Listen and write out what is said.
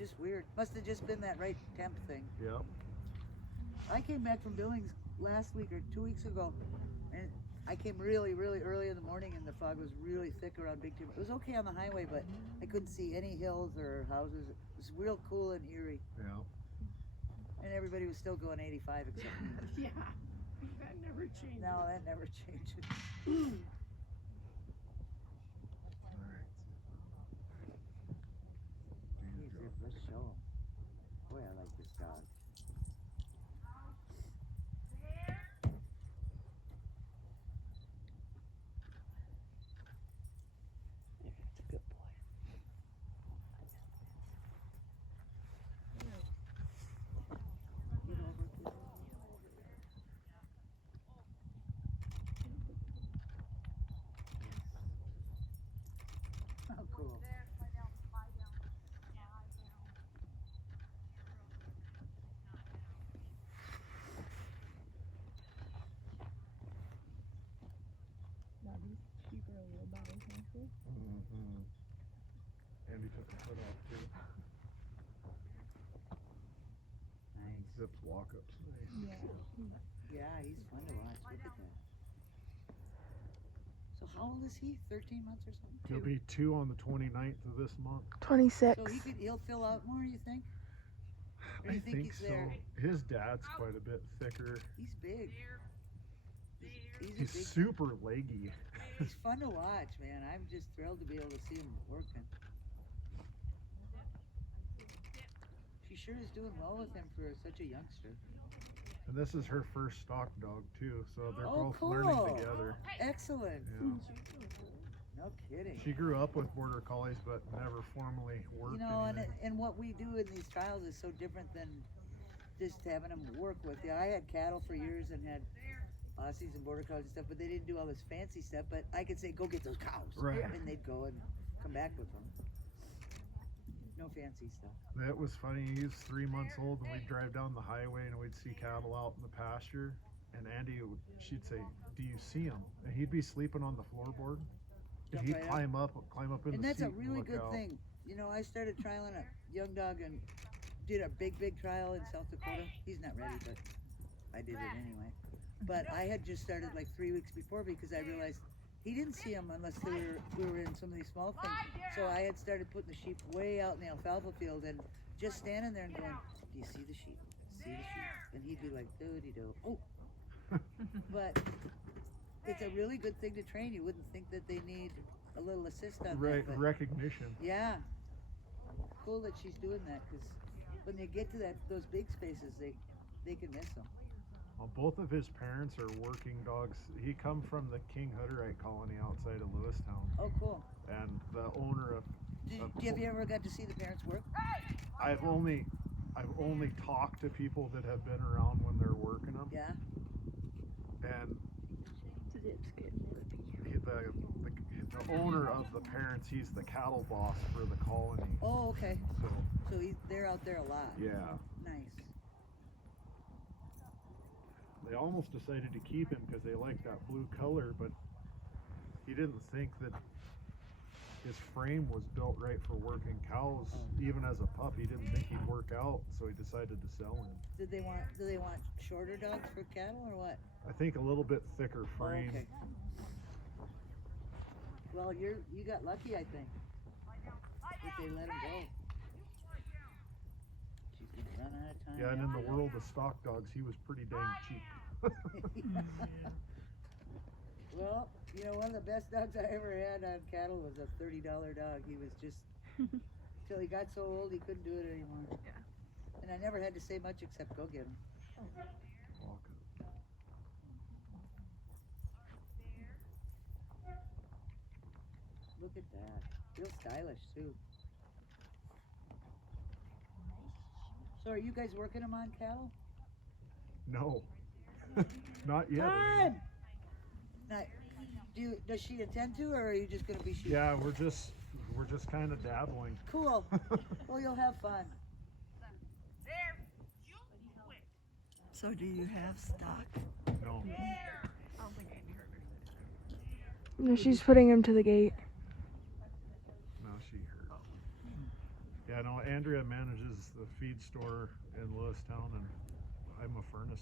just weird. Must have just been that right temp thing. Yep. I came back from Billings last week or 2 weeks ago, and I came really, really early in the morning, and the fog was really thick around Big Timber. It was okay on the highway, but I couldn't see any hills or houses. It was real cool and eerie. Yeah. And everybody was still going 85 except me. Yeah, that never changes. No, that never changes. All right. Jeez, let's show 'em. Boy, I like this dog. It's a good boy. Get over, kid. Oh, cool. Now these sheep are a little bottle country. Mm-hmm. Andy took the foot off too. Nice. Zips walk-ups. Nice. Yeah. Yeah, he's fun to watch. Look at that. So how old is he? 13 months or something? He'll be 2 on the 29th of this month. 26. So he'll fill out more, you think? Or I you think think he's so. there? His dad's quite a bit thicker. He's big. He's He's a big. super leggy. He's fun to watch, man. I'm just thrilled to be able to see him working. She sure is doing well with him for such a youngster. And this is her first stock dog too, so they're Oh, both cool. learning together. Excellent. Yeah. No kidding. She grew up with border collies, but never formally worked. You know, anything. and what we do in these trials is so different than just having them work with you. I had cattle for years and had Aussies and border collies and stuff, but they didn't do all this fancy stuff. But I could say, go get those cows. Right. And they'd go and come back with them. No fancy stuff. That was funny. He was 3 months old, and we'd drive down the highway, and we'd see cattle out in the pasture. And Andy, she'd say, "Do you see them?" And he'd be sleeping on the floorboard, and Jump he'd right climb up in And the that's seat a really and look good out. thing. You know, I started trialing a young dog and did a big trial in South Dakota. He's not ready, but I did it anyway. But I had just started like 3 weeks before because I realized he didn't see them unless we were in some of these small things. So I had started putting the sheep way out in the alfalfa field and just standing there and going, "Do you see the sheep? See the sheep?" And he'd be like, "Doody-do." Oh. But it's a really good thing to train. You wouldn't think that they need a little assist on Right, that. But recognition. yeah. Cool that she's doing that because when they get to those big spaces, they can miss them. Well, both of his parents are working dogs. He come from the King Hutterite colony outside of Lewistown, Oh, cool. and the owner of. Have you ever got to see the parents work? I've only talked to people that have been around when they're working them, Yeah. and Zip's getting he, the owner of the parents, he's the cattle boss for the colony. Oh, okay. So So they're out there a lot. yeah, Nice. they almost decided to keep him because they liked that blue color, but he didn't think that his frame was built right for working cows. Oh. Even as a pup, he didn't think he'd work out, so he decided to sell him. Do they want shorter dogs for cattle or what? I think a little bit thicker Oh, frame. okay. Well, you got lucky, I think. If they let him go. She's gonna run out of time. Yeah, and in the world of stock dogs, he was pretty dang cheap. Well, you know, one of the best dogs I ever had on cattle was a $30 dog. He was just, till he got so old he couldn't do it anymore. Yeah. And I never had to say much except go get him. Look at that. Real stylish too. So are you guys working them on cattle? No, not yet. Time! Now, does she intend to, or are you just gonna be shooting? Yeah, we're just kind of dabbling. Cool. Well, you'll have fun. So do you have stock? No. I don't think Andy heard her. No, she's putting him to the gate. No, she hurt. Yeah, Yeah, no, Andrea manages the feed store in Lewistown, and I'm a furnace